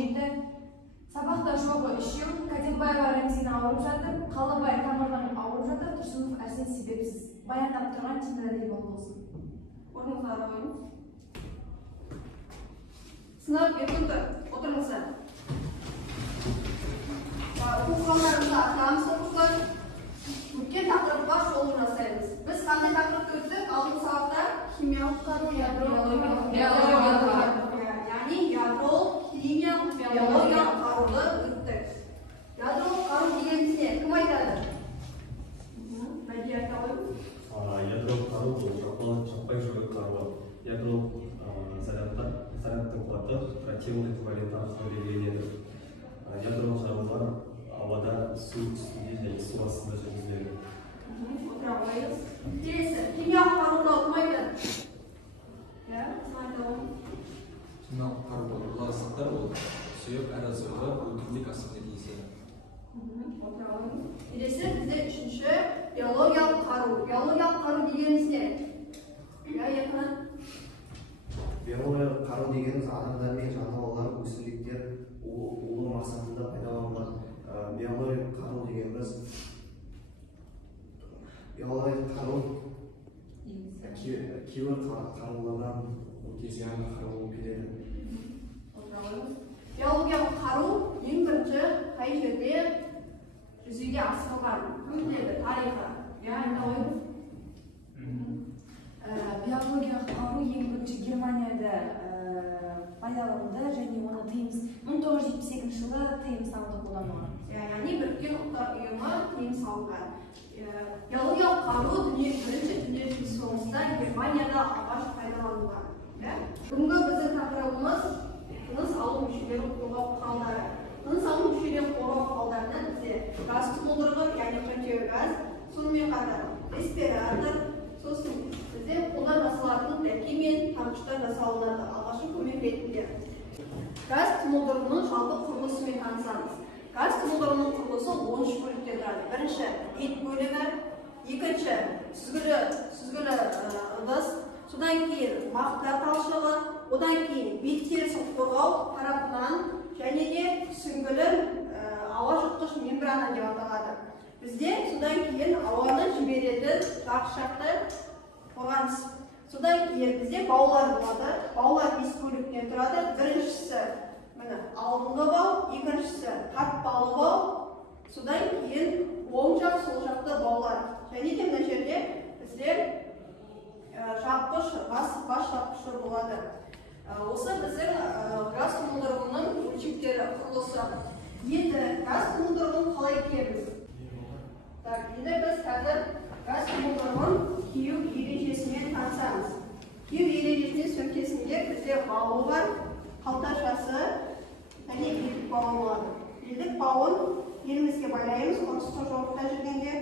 7. Сабақта жоғы 3, Кадимбаева Рамзина ауырып жатыр, Қалыбай тамырдан ауырып жатыр, Тұрсынов Арсен себепсіз. Баяндап тұрған Тимирәли болсын. Орныңызға қойыңыз. Сынап еркінді, отырыңыздар. Оқу құралдарымызды атырамыз оқушылар. Өткен тақырыпқа шолу жасаймыз. Біз қандай тақырыпты өттік? Алдыңғы сабақта химиялық қару, яғни ядролық, химиялық, биологиялық қаруды өттік. Ядролық қару дегеніміз не? Кім айтады? Мәди айта қойыңыз. Ядролық қару бұл жаппай жойғыш қару. Ядролық зарядтың қуаты протеон эквиваленті арқылы белгіленеді. Ядролық жарылулар ауада, су үстінде және су астында жүргізіледі. Отыра қойыңыз. Келесі, химиялық қару туралы кім айтады? Химиялық қару бұл заттар ол сұйық әрі сұйығы өндірілік асқынды тиіседі. Отыра қойыңыз. Келесі, бізде үшінші биологиялық қару. Биологиялық қару дегеніміз не? Биологиялық қару дегеніміз адамдар мен жануарлар, өсімдіктер улы мақсатында пайдаланылған. Биологиялық қару дегеніміз кейбір қарулардан өте зиянды қару болып келеді. Биологиялық қару ең бірінші қай жерде жүзеге асырылған? Кім біледі тарихы? Айта қойыңыз. Биологиялық қару ең бірінші Германияда пайдаланылды және оны 1972 жылы тыйым салынды қолданылған. Яғни Біріккен Ұлттар ұйымы тыйым салынған. Биологиялық қару бірінші дүниежүзілік соғыста Германияда алғаш пайдаланылған. Бүгінгі біздің тақырыбымыз тыныс алу мүшелерін қорғау құралдары. Тыныс алу мүшелерін қорғау құралдарынан бізде газ тұндырғы, яғни контейнер газ, сонымен қатар респиратор, сосын бізде қолдан жасалатын дәке мен тамшықтар жасалынады алғашқы көмек ретінде. Газ тұндырғының жалпы құрылысымен танысамыз. Газ тұндырғының құрылысы 13 бөліктен тұрады. Бірінші бет бөлігі, екінші сүзгілі ыдыс, содан кейін мақта талшығы, одан кейін бет терісін қорғау тарапынан және де сүңгілі ауа жұтқыш мембрана деп аталады. Бізде содан кейін ауаны жіберетін жарықшақты қорғаныс. Содан кейін бізде баулар болады. Баулар 5 бөліктен тұрады. Біріншісі алдыңғы бау, екіншісі қатпалы бау, содан кейін оң жақ, сол жақты баулар. Және де мына жерде бізде жапқыш, бас жапқышы болады. Осы біздің газ тұндырғының өлшектері құрылысы. Енді газ тұндырғын қалай киеміз? Енді біз қазір газ тұндырғын кию ережесімен танысамыз. Кию ережесіне сөмкесінде бізде бауы бар, қалташасы және белдік бауы болады. Белдік бауын елімізге байлаймыз, ұрысқа жорықта жүргенде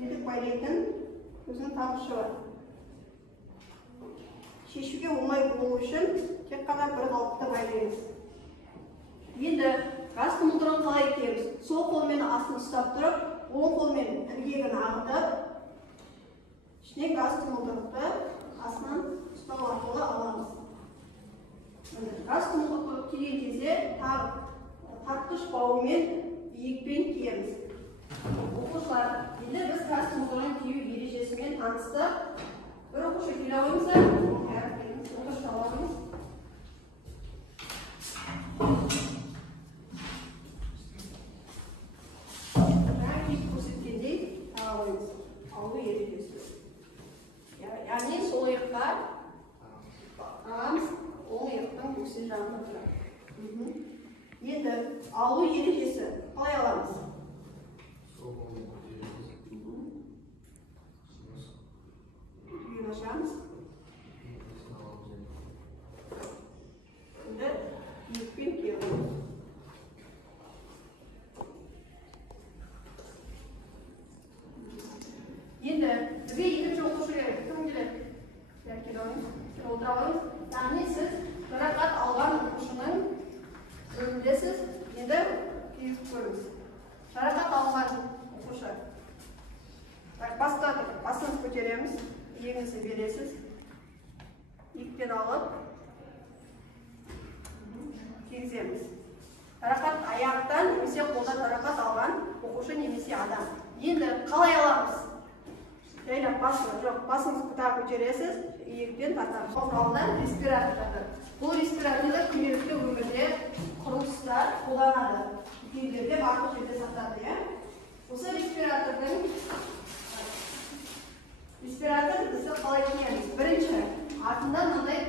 белдік байлайтын өзінің тамшы бар. Шешуге оңай болу үшін тек қана бір қалыпта байлаймыз. Енді газ тұндырғын қалай киеміз? Сол қолмен астын ұстап тұрып, оң қолмен іргегін ағытып, ішіне газ тұндырғыны астынан ұстау арқылы аламыз. Газ тұндырғы киген кезде тартқыш бауымен иекпен киеміз. Оқушылар, енді біз газ тұндырғын кию ережесімен таныстық. Бір оқушы келе қойыңыздар. Отырыста аламыз. Көрсеткендей таға қойыңыз. Алу ережесі. Яғни сол иыққа ағамыз оң иықтың көксе жағында тұрады. Енді алу ережесі қалай аламыз? Үйін ашамыз. Енді иықпен киеміз. Енді бізге екінші оқушы керек. Кім келеді? Келе қойыңыз. Отыра қойыңыз. Яғни сіз жарақат алған оқушының бөлімдесіз. Енді киіп көріңіз. Жарақат алған оқушы. Басыңыз көтереміз. Иегіңізді бересіз. Иекпен алып. кіргіземіз. Жарақат аяқтан немесе қолдан жарақат алған оқушы немесе адам. Енді қалай аламыз? Жайлап басыңызды тағы көтересіз, иектен тартамыз. Құралдан респиратор жатыр. Бұл респираторды күнделікті өмірде құрылыстар қолданады. Үйлерде барлық жерде сатады. Осы респиратор бізді қалай киеміз? Бірінші, артында мынандай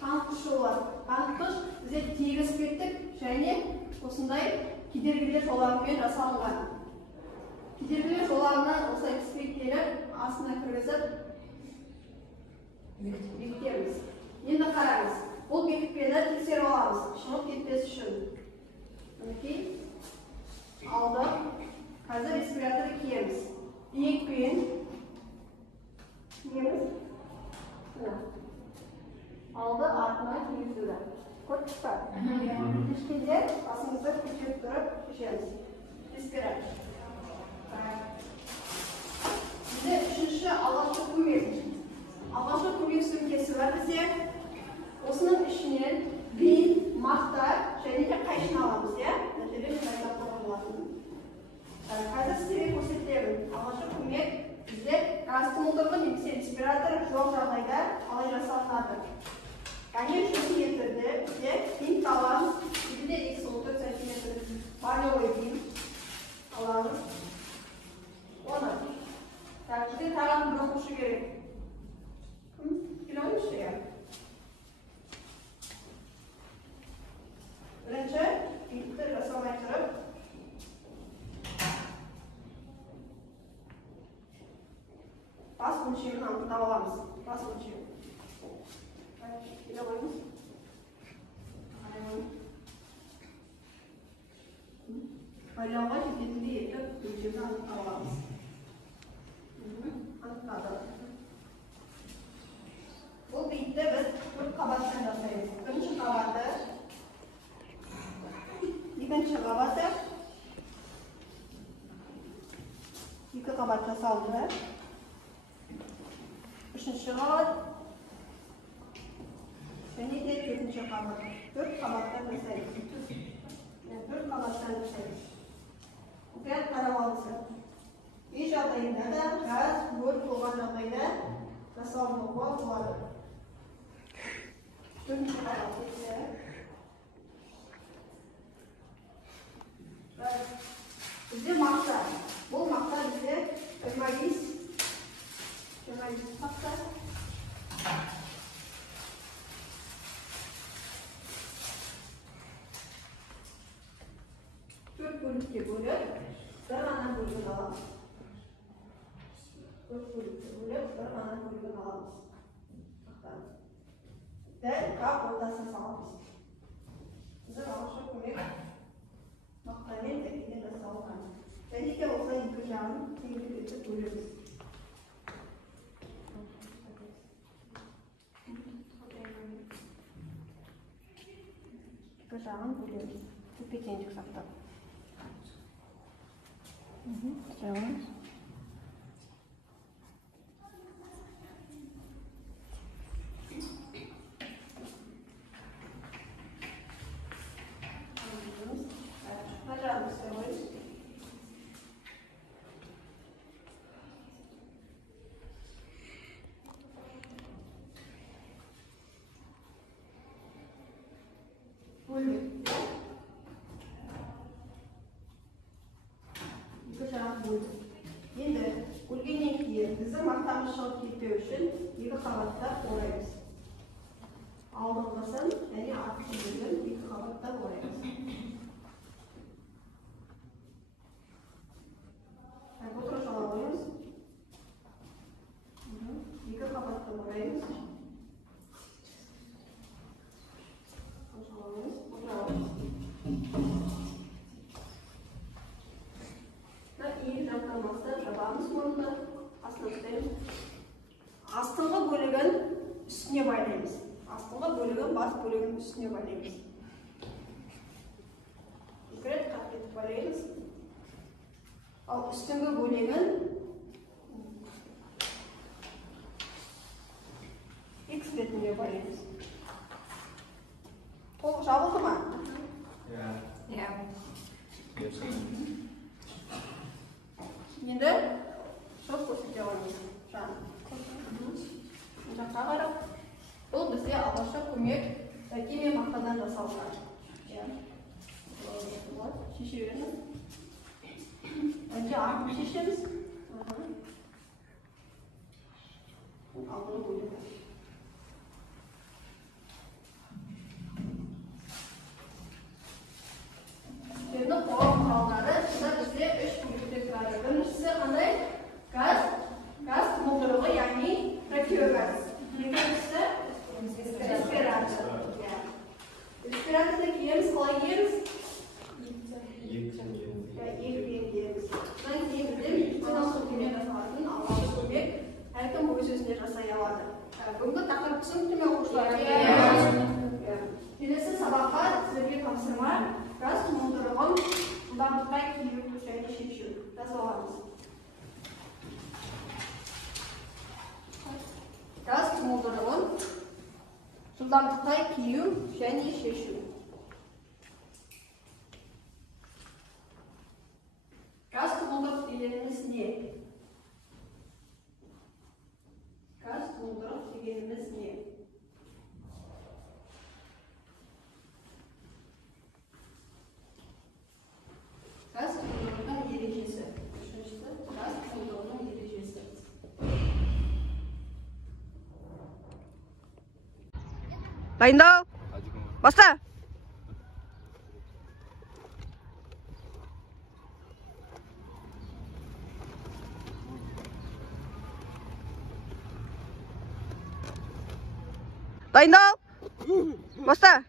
таңқышы болады. Таңқыш бізде тегіс беттік және осындай кедергілер жолағымен жасалынған. Кедергілер жолағынан осылай тізбектеліп, астына кіргізіп бекітеміз. Енді қараңыз, бұл бекітпені тексеріп аламыз, шығып кетпес үшін. Мінекей, алдық, қазір респираторды киеміз. Иекпен киеміз. Алды артына кигізуді. Көрдіңіз ба? Шешкенде басыңызды көтеріп тұрып шешеміз. Респиратор. Бізде үшінші алғашқы көмек. Алғашқы көмек сөмкесі бар бізде. Осының ішінен бин, мақта және де қайшын аламыз. Мәселен, қайда қойған болатын. Қазір сізге көрсетемін. Алғашқы көмек бізде газ-стимулдырғы немесе респиратор жоқ жағдайда қалай жасалынады. Яғни жұмыс етірді бізде бинт аламыз. Бізде 2-3 см барлығы бинт аламыз. Оны. Бізде тағатын бір оқушы керек. Кім? Келе ойыншы я? Бірінші, бинтті жасамай тұрып, бас мөлшерін анықтап аламыз. Бас мөлшерін. Келе ойыңыз. Байлауға жететіндей етіп мөлшерін анықтап аламыз. Анықтады. Бұл бинтті біз бір қабаттан жасаймыз. Бірінші қабаты, екінші қабаты, екі қабат жасалды. Үшінші қабат, және де төртінші қабат. Төрт қабаттан жасаймыз. Төрт қабаттан жасаймыз. Мұқият қарап алыңыздар. Үй жағдайында да газ, өрт болған жағдайда жасалынуға болады. Төртінші қабат етті. Бізде мақта. Бұл мақта бізде 25 мақта. Төрт бөлікке бөліп, бір ғана бөлігін аламыз. Төрт бөлікке бөліп, бір ғана бөлігін аламыз. Дәл қап ортасына саламыз. Біздің алғашқы көмек мақтамен тәкеден жасалған. Және де осылай екі жағын теңдік етіп бөлеміз. Екі жағын бөлеміз. Тепе теңдік сақтап. Жағымыз. Енді өлгеннен кейін біздің мақтамыз шығып кетпеу үшін екі қабаттап ораймыз. Алдыңғысын және артқы бөлігін екі қабаттап ораймыз. Отыра шала қойыңыз. Екі қабаттап ораймыз. Астыңғы бөлігін үстіне байлаймыз. Астыңғы бөлігін бас бөлігін үстіне байлаймыз. Екі рет қатты байлаймыз. Ал үстіңгі бөлігін X ретінде байлаймыз. Толық жабылды ма? Iya. Енді шоқ көрсете аламыз. Жаққа қарап, бұл бізде алғашқы көмек бәке мен мақтадан жасалған. Шеше беріңіз. Önce armut şişemiz. Aldığını koyuyoruz. Şimdi kovan kuralları size bizde 3 büyüklük var. Birincisi qanday? Gaz motoru, yani rakiogaz. İkincisi respirator. Respiratorda kiyemiz, qalay kiyemiz? Әркім өз өзіне жасай алады. Бүгінгі тақырып түсінікті ме оқушылар? Келесі сабаққа сіздерге тапсырма газ тұмылдырығын жылдамдыққа кию және шешу. Жазып аламыз. Газ тұмылдырығын жылдамдыққа кию және шешу. Gaz тұмылдырық дегеніміз не? Gaz тұмылдырық дегеніміз не? Gaz тұмылдырығының ережесі. Үшіншісі газ тұмылдырығының ережесі. Дайындал. Баста. Дайындал. Баста.